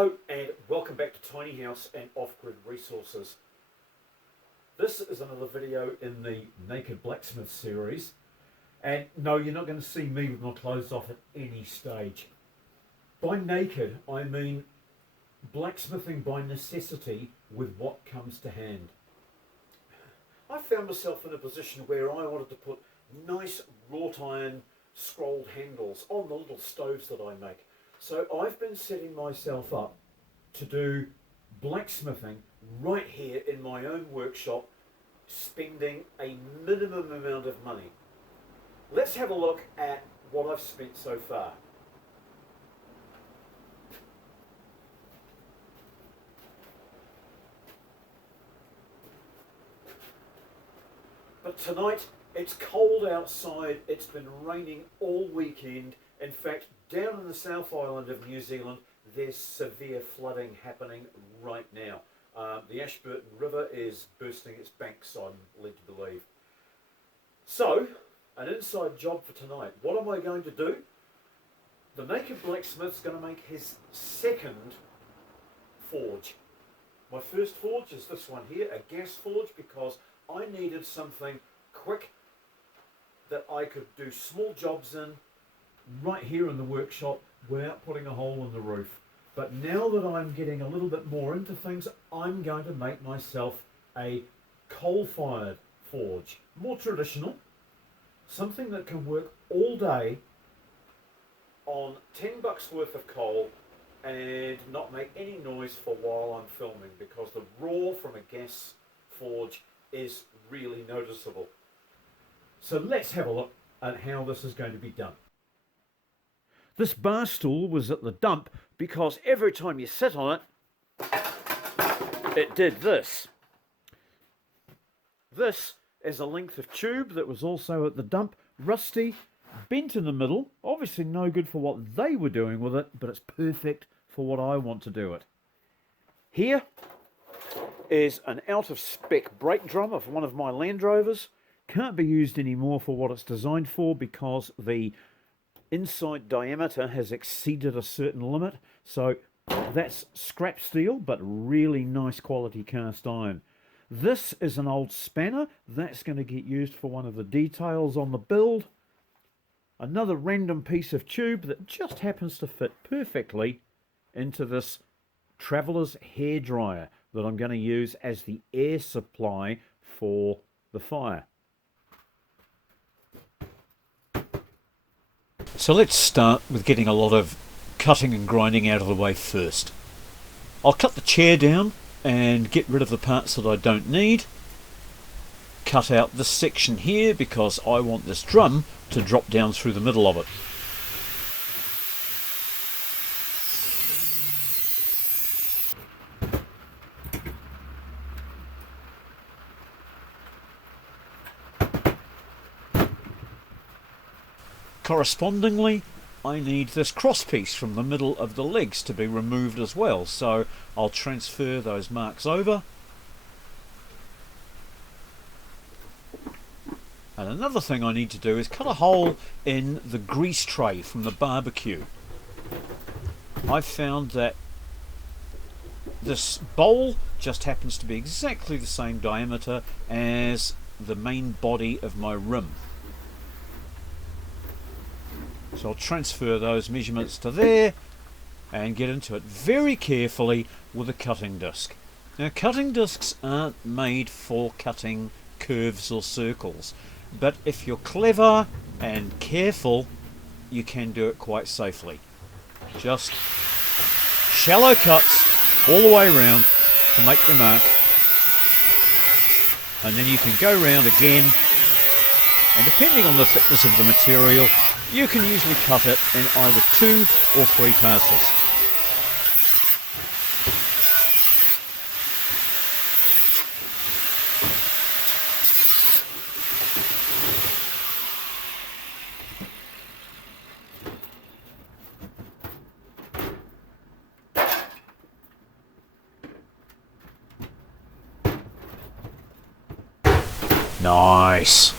Hello and welcome back to Tiny House and Off-Grid Resources. This is another video in the Naked Blacksmith series, and no, you're not going to see me with my clothes off at any stage. By naked I mean blacksmithing by necessity with what comes to hand. I found myself in a position where I wanted to put nice wrought iron scrolled handles on the little stoves that I make. So I've been setting myself up to do blacksmithing right here in my own workshop, spending a minimum amount of money. Let's have a look at what I've spent so far. But tonight, it's cold outside, it's been raining all weekend. In fact, down in the South Island of New Zealand, there's severe flooding happening right now. The Ashburton River is bursting its banks, I'm led to believe. So, an inside job for tonight. What am I going to do? The Naked Blacksmith's going to make his second forge. My first forge is this one here, a gas forge, because I needed something quick that I could do small jobs in right here in the workshop without putting a hole in the roof. But now that I'm getting a little bit more into things, I'm going to make myself a coal-fired forge. More traditional, something that can work all day on 10 bucks worth of coal and not make any noise for while I'm filming, because the roar from a gas forge is really noticeable. So let's have a look at how this is going to be done. This bar stool was at the dump because every time you sit on it, it did this. This is a length of tube that was also at the dump, rusty, bent in the middle, obviously no good for what they were doing with it, but it's perfect for what I want to do it. Here is an out-of-spec brake drum of one of my Land Rovers. Can't be used anymore for what it's designed for because the inside diameter has exceeded a certain limit, so that's scrap steel but really nice quality cast iron. This is an old spanner that's going to get used for one of the details on the build. Another random piece of tube that just happens to fit perfectly into this traveller's hairdryer that I'm going to use as the air supply for the fire. So let's start with getting a lot of cutting and grinding out of the way first. I'll cut the chair down and get rid of the parts that I don't need. Cut out this section here because I want this drum to drop down through the middle of it. Correspondingly, I need this crosspiece from the middle of the legs to be removed as well, so I'll transfer those marks over. And another thing I need to do is cut a hole in the grease tray from the barbecue. I've found that this bowl just happens to be exactly the same diameter as the main body of my rim. So I'll transfer those measurements to there and get into it very carefully with a cutting disc. Now, cutting discs aren't made for cutting curves or circles, but if you're clever and careful, you can do it quite safely. Just shallow cuts all the way around to make your mark, and then you can go round again, and depending on the thickness of the material, you can usually cut it in either 2 or 3 passes. Nice.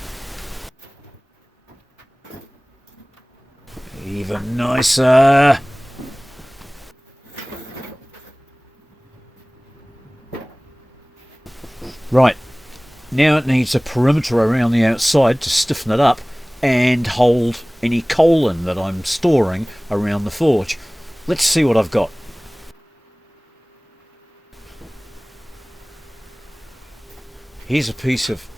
Even nicer. Right, now it needs a perimeter around the outside to stiffen it up and hold any coal in that I'm storing around the forge. Let's see what I've got. Here's a piece of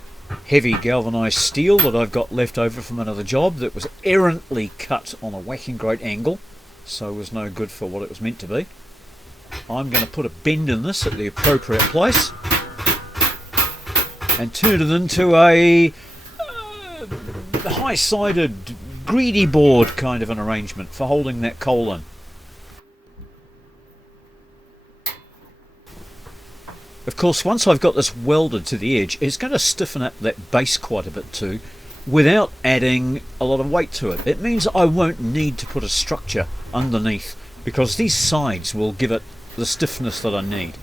heavy galvanised steel that I've got left over from another job that was errantly cut on a whacking great angle, so was no good for what it was meant to be. I'm going to put a bend in this at the appropriate place and turn it into a high-sided greedy board kind of an arrangement for holding that coal in. Of course, once I've got this welded to the edge, it's going to stiffen up that base quite a bit too, without adding a lot of weight to it. It means I won't need to put a structure underneath, because these sides will give it the stiffness that I need.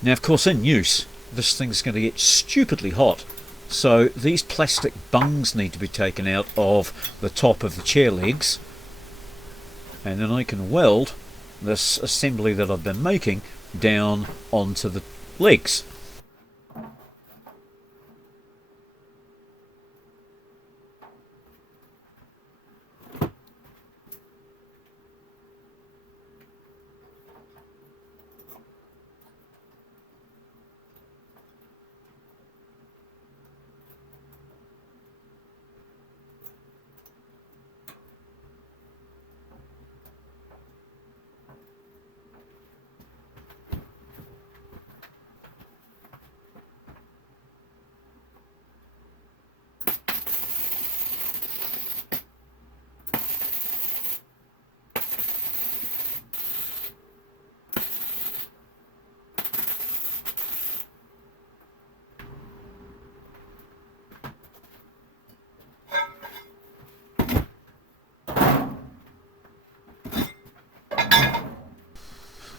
Now, of course, in use, this thing's going to get stupidly hot, so these plastic bungs need to be taken out of the top of the chair legs, and then I can weld this assembly that I've been making down onto the legs.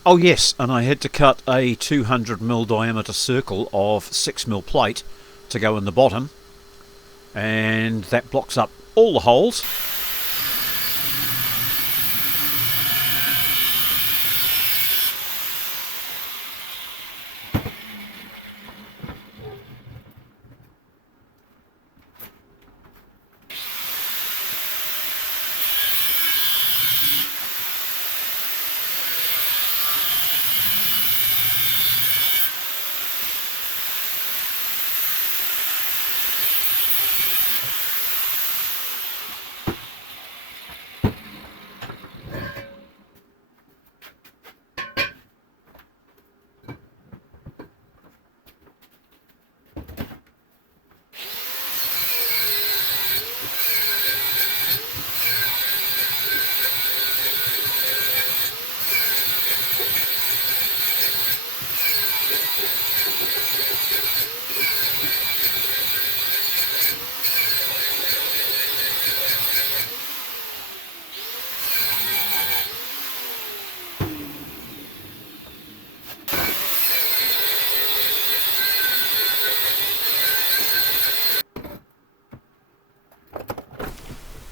Oh yes, and I had to cut a 200mm diameter circle of 6mm plate to go in the bottom, and that blocks up all the holes.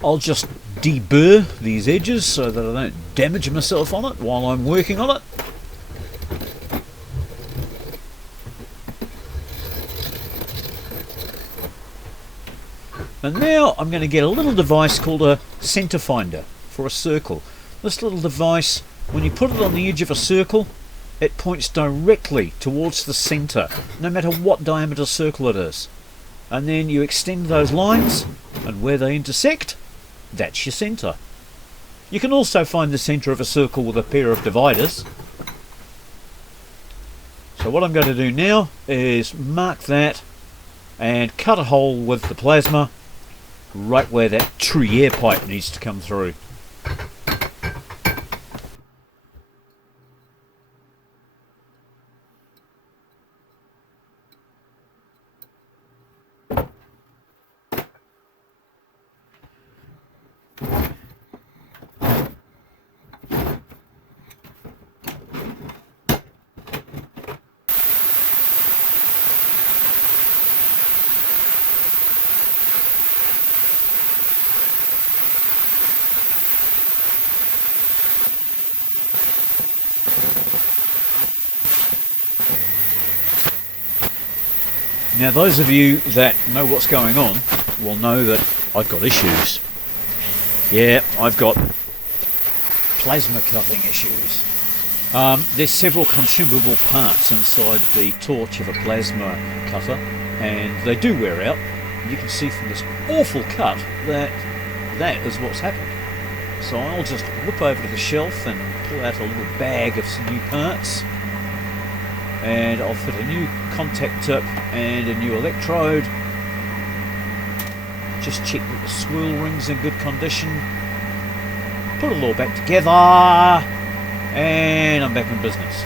I'll just deburr these edges so that I don't damage myself on it while I'm working on it. And now I'm going to get a little device called a centre finder for a circle. This little device, when you put it on the edge of a circle, it points directly towards the centre, no matter what diameter circle it is. and then you extend those lines, and where they intersect, that's your centre. You can also find the centre of a circle with a pair of dividers. So what I'm going to do now is mark that and cut a hole with the plasma right where that Truyere pipe needs to come through. Now those of you that know what's going on will know that I've got issues. Yeah, I've got plasma cutting issues. There's several consumable parts inside the torch of a plasma cutter, and they do wear out. You can see from this awful cut that that is what's happened. So I'll just whip over to the shelf and pull out a little bag of some new parts, and I'll fit a new contact tip and a new electrode. Just check that the swirl ring's in good condition. Put it all back together, and I'm back in business.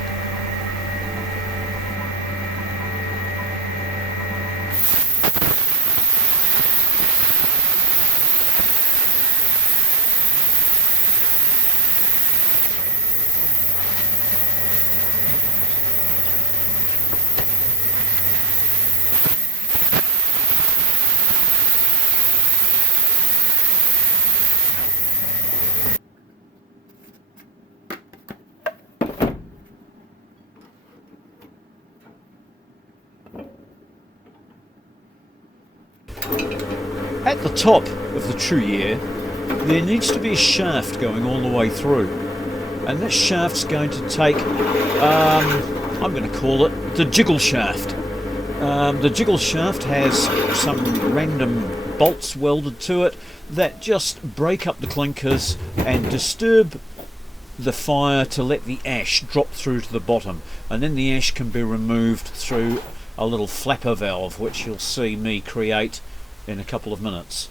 At the top of the Truyere, there needs to be a shaft going all the way through, and this shaft's going to take, I'm going to call it the jiggle shaft. The jiggle shaft has some random bolts welded to it that just break up the clinkers and disturb the fire to let the ash drop through to the bottom, and then the ash can be removed through a little flapper valve, which you'll see me create in a couple of minutes.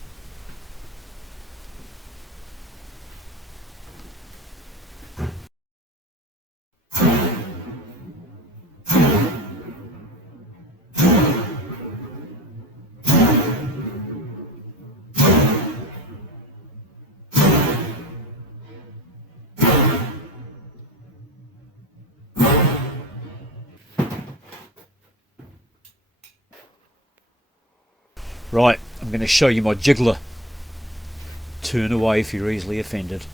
Right, I'm going to show you my jiggler. Turn away if you're easily offended.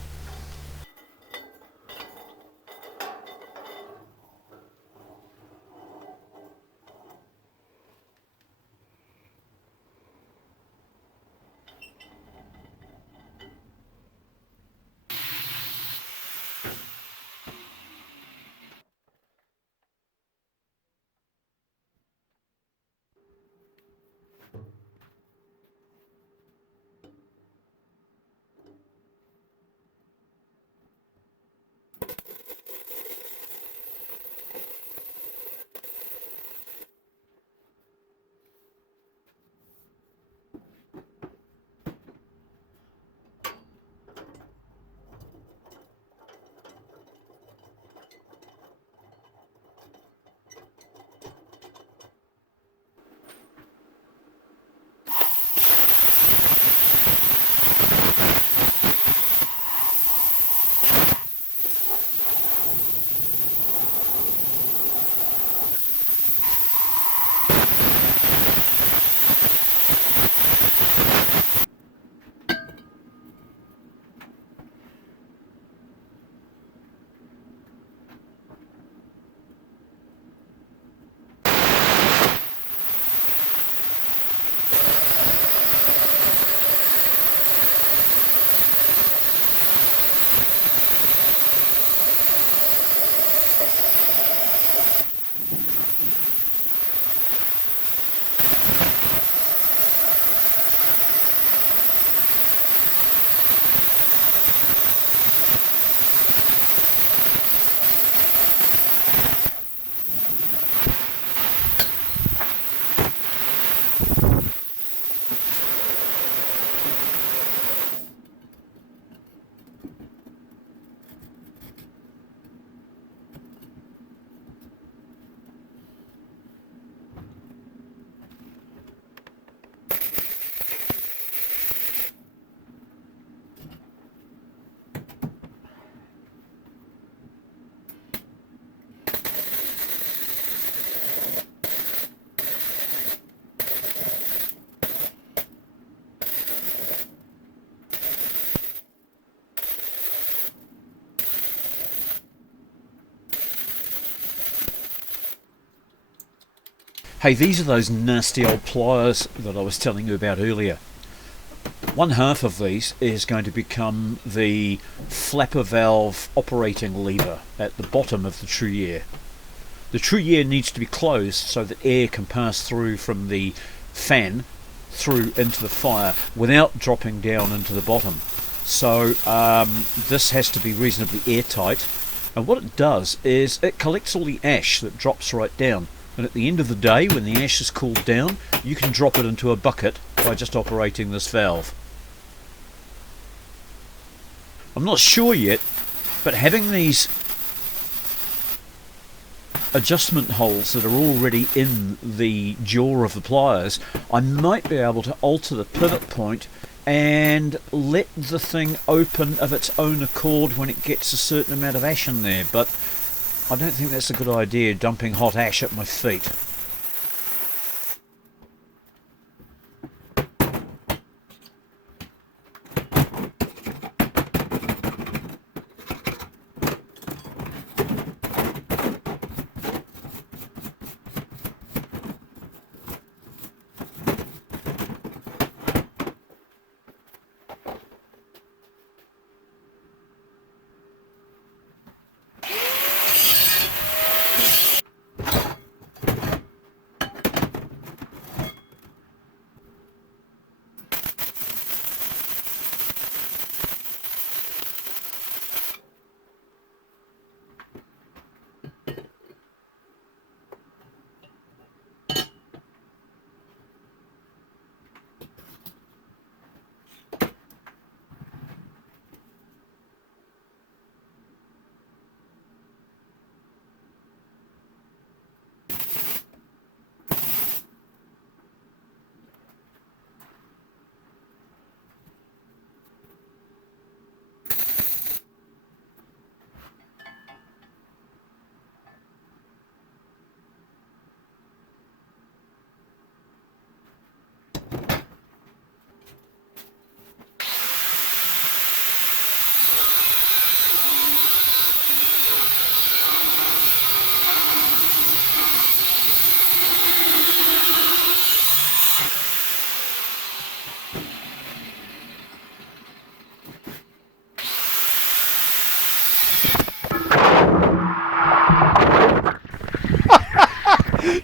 Hey, these are those nasty old pliers that I was telling you about earlier. One half of these is going to become the flapper valve operating lever at the bottom of the truyere. The truyere needs to be closed so that air can pass through from the fan through into the fire without dropping down into the bottom. So this has to be reasonably airtight, and what it does is it collects all the ash that drops right down, and at the end of the day, when the ash is cooled down, you can drop it into a bucket by just operating this valve. I'm not sure yet, but having these adjustment holes that are already in the jaw of the pliers, I might be able to alter the pivot point and let the thing open of its own accord when it gets a certain amount of ash in there, but I don't think that's a good idea, dumping hot ash at my feet.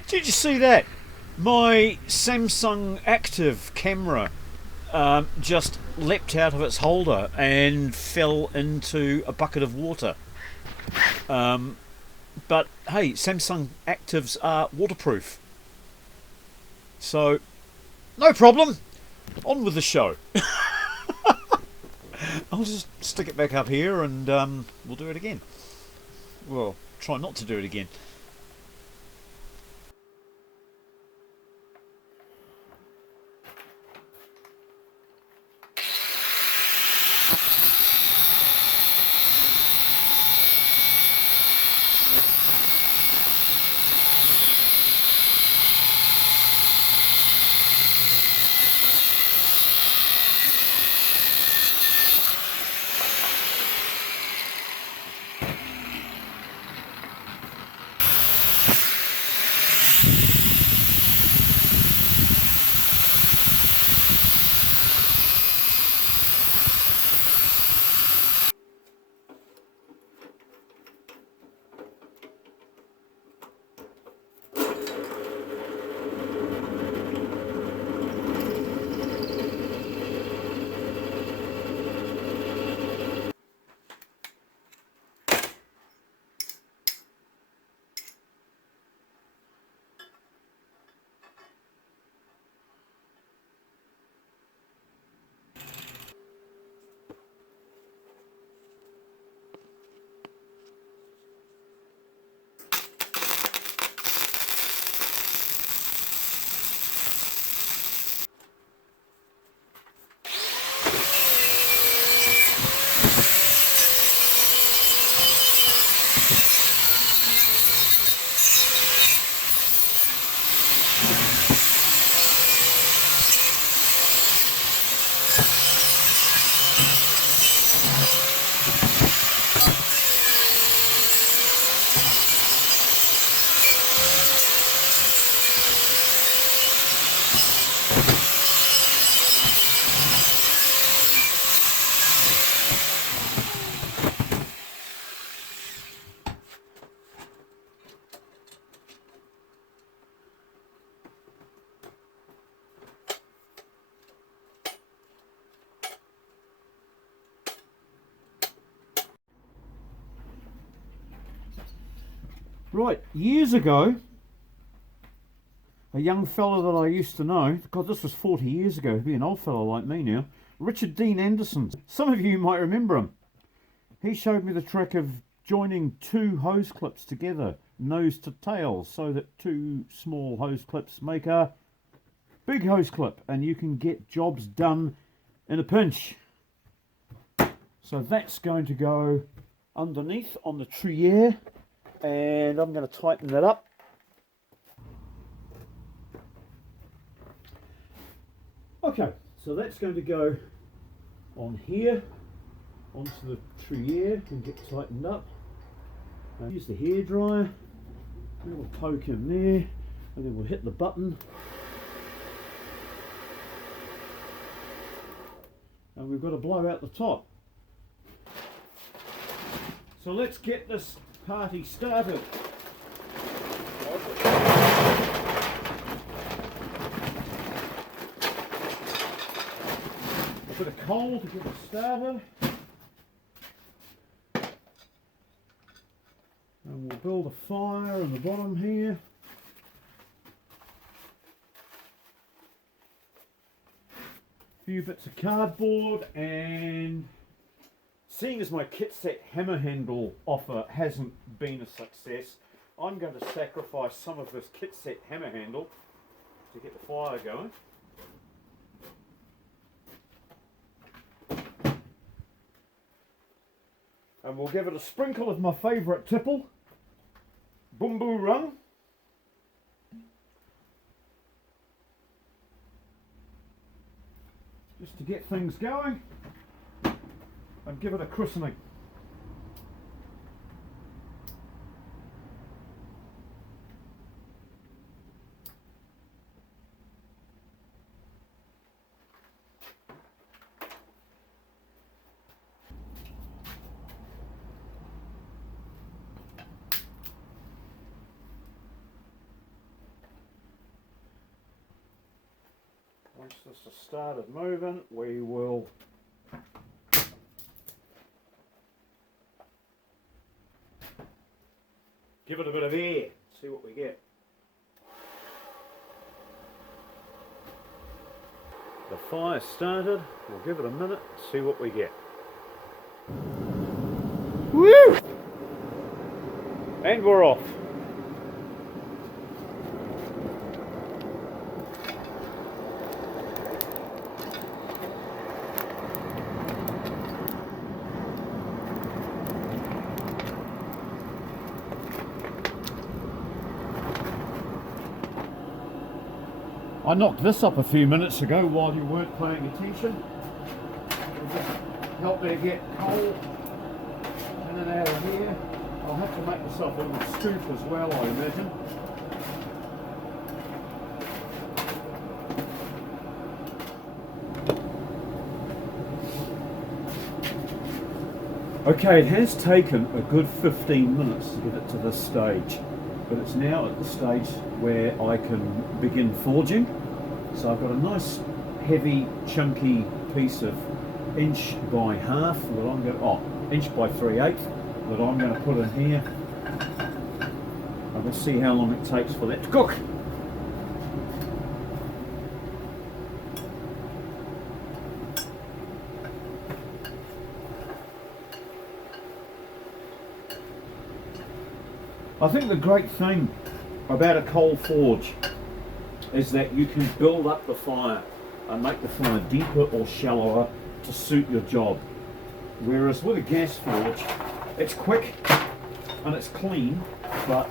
Did you see that? My Samsung Active camera just leapt out of its holder and fell into a bucket of water. But hey, Samsung Actives are waterproof, so no problem. On with the show. I'll just stick it back up here and we'll do it again. Well, try not to do it again. Right, years ago, a young fella that I used to know, God, this was 40 years ago, he'd be an old fella like me now, Richard Dean Anderson. Some of you might remember him. He showed me the trick of joining two hose clips together, nose to tail, so that two small hose clips make a big hose clip, and you can get jobs done in a pinch. So that's going to go underneath on the trier, and I'm going to tighten that up. Okay, so that's going to go on here, onto the trier, and get tightened up. Use the hairdryer, and we'll poke in there, and then we'll hit the button. And we've got to blow out the top. So let's get this party started. A bit of coal to get it started. And we'll build a fire in the bottom here. A few bits of cardboard, and seeing as my kit set hammer handle offer hasn't been a success, I'm going to sacrifice some of this kit set hammer handle to get the fire going. And we'll give it a sprinkle of my favourite tipple, Bumbu Rum. Just to get things going and give it a christening. Once this has started moving, we will give it a bit of air, see what we get. The fire started, we'll give it a minute, see what we get. Woo! And we're off. I knocked this up a few minutes ago while you weren't paying attention. It'll just help me get coal in and out of here. I'll have to make myself a little scoop as well, I imagine. Okay, it has taken a good 15 minutes to get it to this stage, but it's now at the stage where I can begin forging. So I've got a nice heavy chunky piece of inch by half that I'm going inch by 3/8 that I'm going to put in here. And we'll see how long it takes for that to cook. I think the great thing about a coal forge is that you can build up the fire and make the fire deeper or shallower to suit your job. Whereas with a gas forge, it's quick and it's clean, but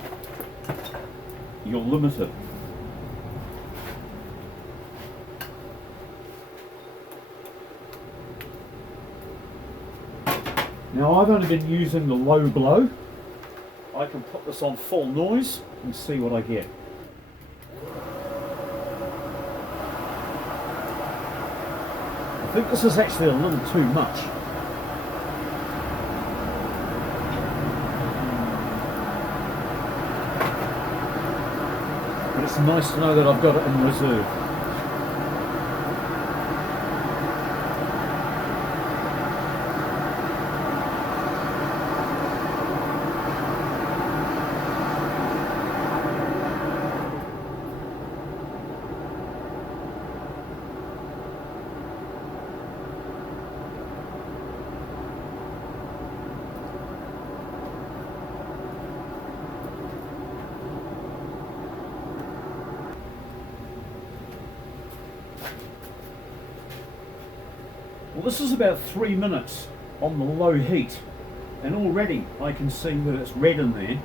you're limited. Now I've only been using the low blow. I can put this on full noise and see what I get. I think this is actually a little too much. But it's nice to know that I've got it in reserve. Well, this is about 3 minutes on the low heat, and already I can see that it's red in there.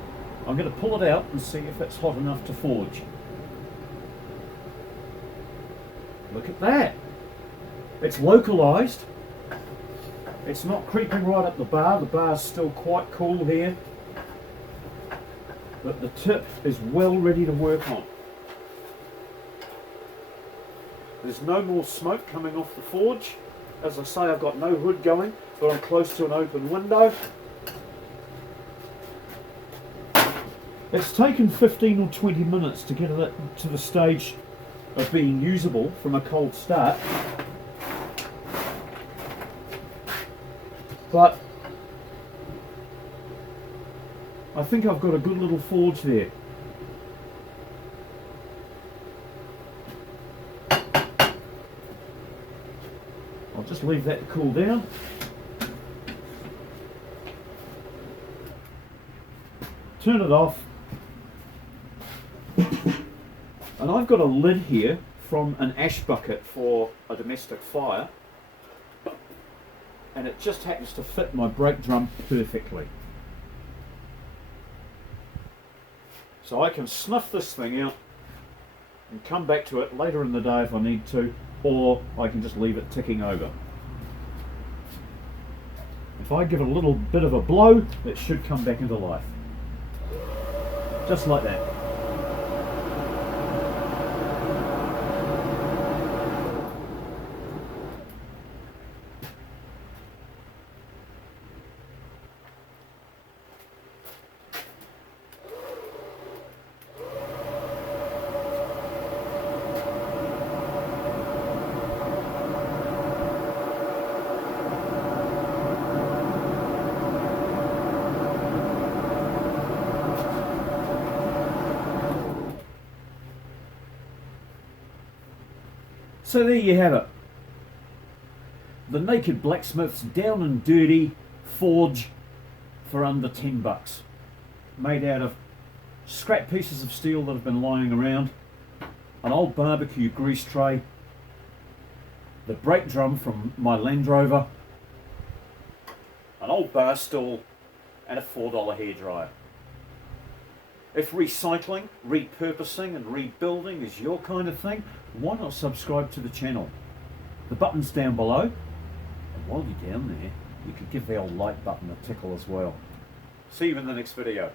I'm going to pull it out and see if it's hot enough to forge. Look at that. It's localized. It's not creeping right up the bar. The bar's still quite cool here. But the tip is well ready to work on. There's no more smoke coming off the forge. As I say, I've got no hood going, but I'm close to an open window. It's taken 15 or 20 minutes to get it to the stage of being usable from a cold start. But I think I've got a good little forge there. I'll just leave that to cool down. Turn it off. And I've got a lid here from an ash bucket for a domestic fire. And it just happens to fit my brake drum perfectly. So I can snuff this thing out and come back to it later in the day if I need to, or I can just leave it ticking over. If I give it a little bit of a blow, it should come back into life. Just like that. So there you have it. The Naked Blacksmith's down and dirty forge for under $10. Made out of scrap pieces of steel that have been lying around, an old barbecue grease tray, the brake drum from my Land Rover, an old bar stool, and a $4 hairdryer. If recycling, repurposing and rebuilding is your kind of thing, why not subscribe to the channel? The button's down below, and while you're down there, you could give the old like button a tickle as well. See you in the next video.